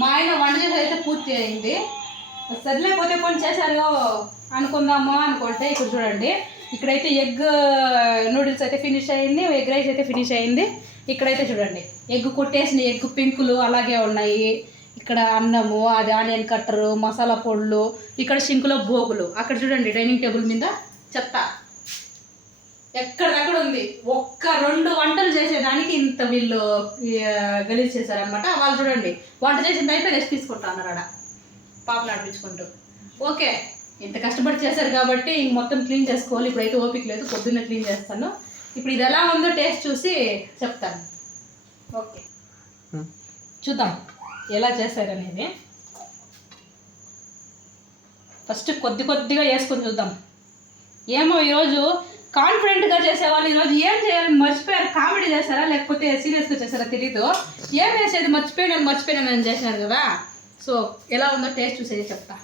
మా ఆయన వంట చేసి అయితే పూర్తి అయింది. సరిలేకపోతే కొన్ని చేశారు అనుకుందాము అనుకుంటే ఇక్కడ చూడండి. ఇక్కడైతే ఎగ్ నూడిల్స్ అయితే ఫినిష్ అయింది ఎగ్ రైస్ అయితే ఫినిష్ అయింది. ఇక్కడైతే చూడండి. ఎగ్ కొట్టేసిన ఎగ్ పింకులు అలాగే ఉన్నాయి. ఇక్కడ అన్నము అది ఆనియన్ కట్టరు మసాలా పొడులు ఇక్కడ షింకులో భోగులు. అక్కడ చూడండి డైనింగ్ టేబుల్ మీద చెత్త. ఎక్కడెక్కడ ఉంది. ఒక్క రెండు వంటలు చేసేది వీళ్ళు గలీజ్ చేశారనమాట వాళ్ళు చూడండి వంట చేసింది అయిపోయి రెస్ట్ తీసుకుంటా అన్నారు ఆడ. పాపలు నడిపించుకుంటూ ఓకే ఇంత కష్టపడి చేశారు కాబట్టి ఇంక మొత్తం క్లీన్ చేసుకోవాలి. ఇప్పుడైతే ఓపిక లేదు పొద్దున్నే క్లీన్ చేస్తాను. ఇప్పుడు ఇది ఎలా ఉందో టేస్ట్ చూసి చెప్తాను. ఓకే. చూద్దాం ఎలా చేశారనేది ఫస్ట్ కొద్ది కొద్దిగా వేసుకొని చూద్దాం. ఏమో ఈరోజు కాన్ఫిడెంట్గా చేసేవాళ్ళు ఈరోజు ఏం చేయాలని మర్చిపోయారు కామెడీ చేస్తారా లేకపోతే సీరియస్గా చేస్తారా తెలీదు. ఏం వేసేది మర్చిపోయినాను మర్చిపోయినాను అని చేసినారు కదా. సో ఎలా ఉందో టేస్ట్ చూసేది చెప్తా.